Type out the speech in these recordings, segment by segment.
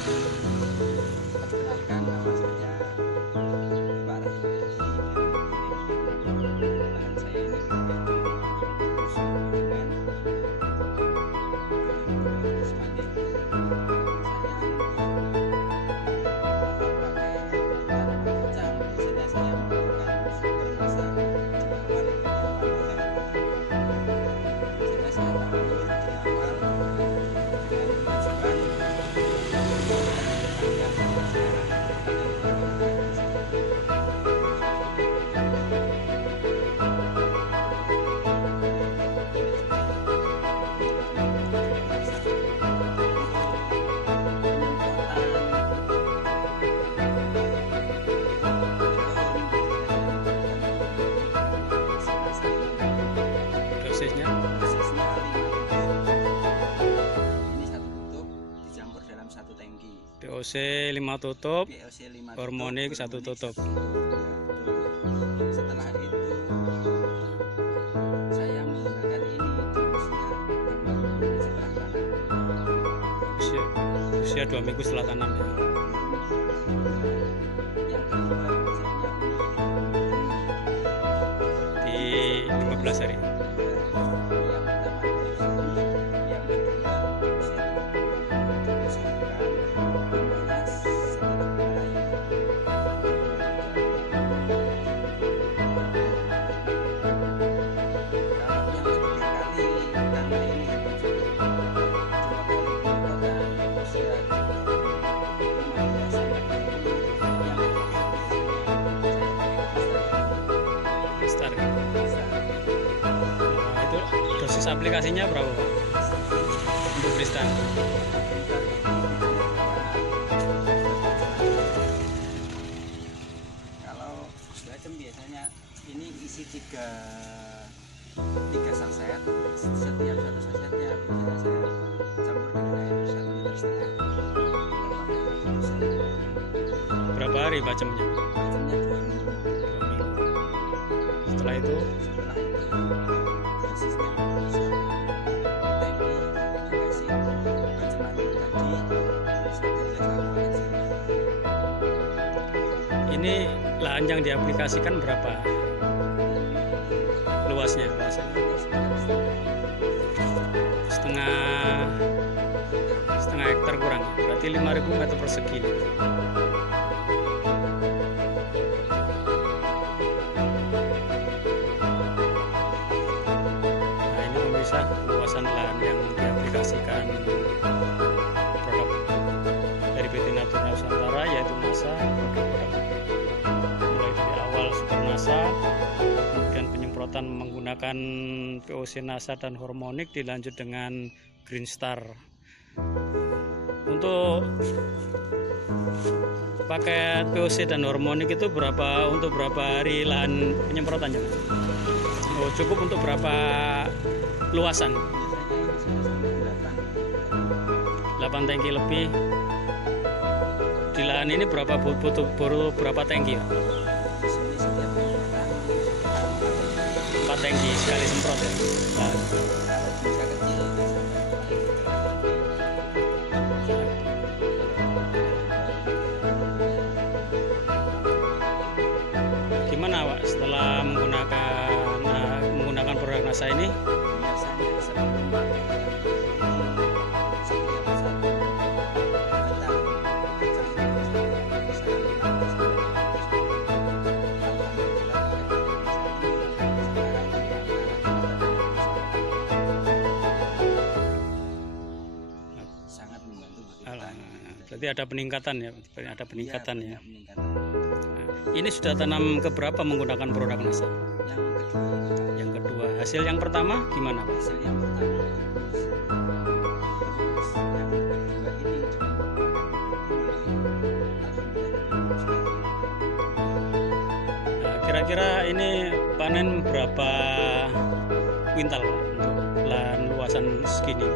Perkenalkan, nama saya Pak Rahim dari lahan saya ini berada di Dusun Wijengan, Semanding. Saya pakai tanaman kacang, biasanya saya menggunakan sumber masa awal yang tambahan. Biasanya saya tabur di awal dengan tujuan Dosisnya prosesnya 5 tutup. Ini 1 tutup dicampur dalam 1 tangki. POC 5 tutup, POC 5 hormonik tutup, 1 tutup. Ya, betul. Setelah itu saya menggunakan ini di usia 2 minggu setelah tanam. Usia 2 minggu setelah tanam ya. Yang kedua biasanya Di 15 hari. yang pertama usia, yang kedua usia 30 sebulan, panas setelah mulai. Kalau yang ketiga kali, karena ini cukup 2 kali penyemprotan usia 15 sampai 20, yang ketiga Start. saya pakai Nah, itu dosis aplikasinya berapa Pak? Untuk Kristan. Kalau bacem biasanya ini isi tiga saset. Setiap 1 sasetnya biasanya saya campur dengan air 1,5 liter. Berapa hari bacemnya? Bacemnya 2 minggu. 2 minggu. Setelah itu Setelah itu dosisnya bisa tangki dikasih baceman tadi 1 gelas aqua. ini lahan yang diaplikasikan berapa luasnya? Setengah hektar kurang, berarti 5.000 meter persegi. Nah ini pemirsa luasan lahan yang diaplikasikan produk dari PT Natura Nusantara, yaitu NASA. Mulai dari awal Super NASA, kemudian penyemprotan menggunakan POC NASA dan hormonik, dilanjut dengan Green Star. Untuk paket POC dan hormonik itu untuk berapa hari lahan penyemprotannya? Oh, cukup untuk berapa luasan? Biasanya saya sampai 8 tangki lebih. Di lahan ini butuh berapa tangki? di sini setiap penyemprotan 4 tangki sekali semprot ya. Nah, kalau bisa kecil gimana Pak setelah menggunakan produk NASA ini? biasanya sebelum pakai ini setiap 1 batang kacang itu bisa 15 sampai 20 sangat membantu bagi petani. Berarti ada peningkatan ya, ada peningkatan Iya, ya. banyak peningkatan. Ini sudah tanam keberapa menggunakan produk NASA? Yang kedua, Yang kedua. Hasil yang pertama gimana Pak? hasil yang pertama bagus. Terus yang kedua ini juga alhamdulillah. Nah, kira-kira ini panen berapa kuintal Pak untuk lahan luasan segini?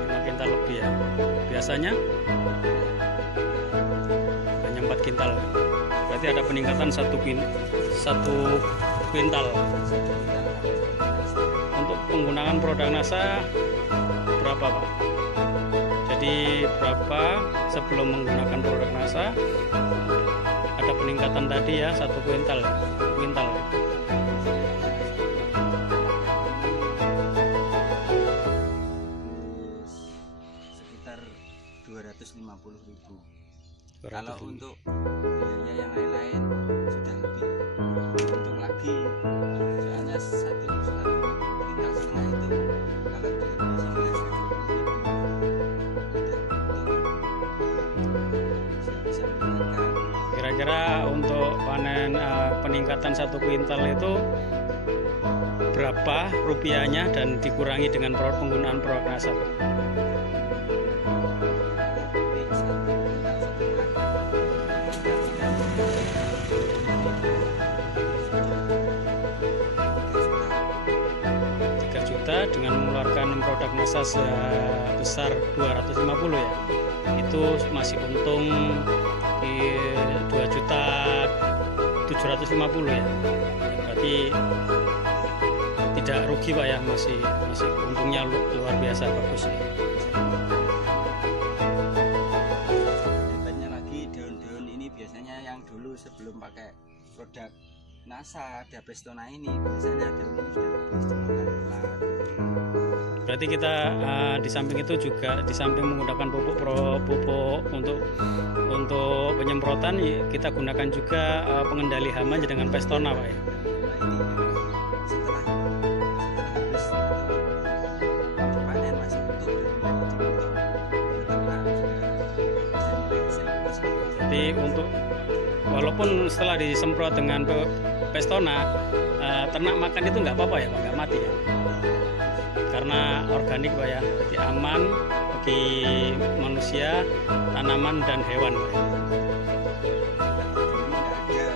5 kintal lebih ya. Biasanya hanya 4 kintal. Berarti ada peningkatan 1 kuintal. untuk penggunaan produk NASA berapa Pak? Jadi berapa sebelum menggunakan produk NASA ada peningkatan tadi ya 1 kuintal. Sekitar 250.000. Kalau 250. untuk biaya yang lain-lain sudah lebih untung lagi, soalnya satu kuintal setengah itu kalau biasanya 1 bisa meningkatkan. Kira-kira untuk panen peningkatan 1 kuintal itu berapa rupiahnya dan dikurangi dengan penggunaan produk NASA Pak? Dengan mengeluarkan produk NASA sebesar 250 ya, itu masih untung di 2.750.000 ya. Berarti tidak rugi Pak ya, masih untungnya luar biasa bagus ya. Hebatnya lagi daun-daun ini biasanya yang dulu sebelum pakai produk NASA ada Pestona ini biasanya daun ini sudah ditemukan pelat. Berarti kita di samping itu juga di samping menggunakan pupuk untuk penyemprotan, kita gunakan juga pengendali hama dengan Pestona Pak ya. Ini setelah habis panen masih utuh Jadi untuk walaupun setelah disemprot dengan Pestona, ternak makan itu nggak apa-apa ya Pak, nggak mati ya, karena organik Pak ya, jadi aman bagi manusia, tanaman dan hewan Pak ya.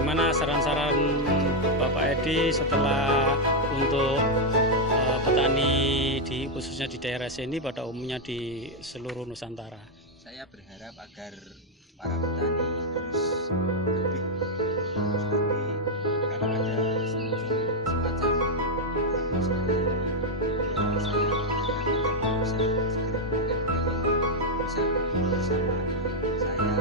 Gimana saran-saran Bapak Edi setelah untuk petani khususnya di daerah sini pada umumnya di seluruh Nusantara? Saya berharap agar para petani harus lebih lagi kalau ada semacam seperti ini, ya saya harapkan agar bisa segera memakai produk ini, bisa bersama saya,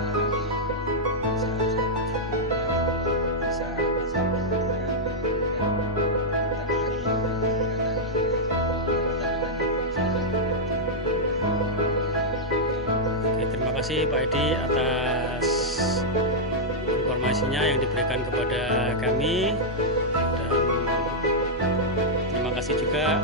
Terima kasih Pak Edi atas informasinya yang diberikan kepada kami, dan terima kasih juga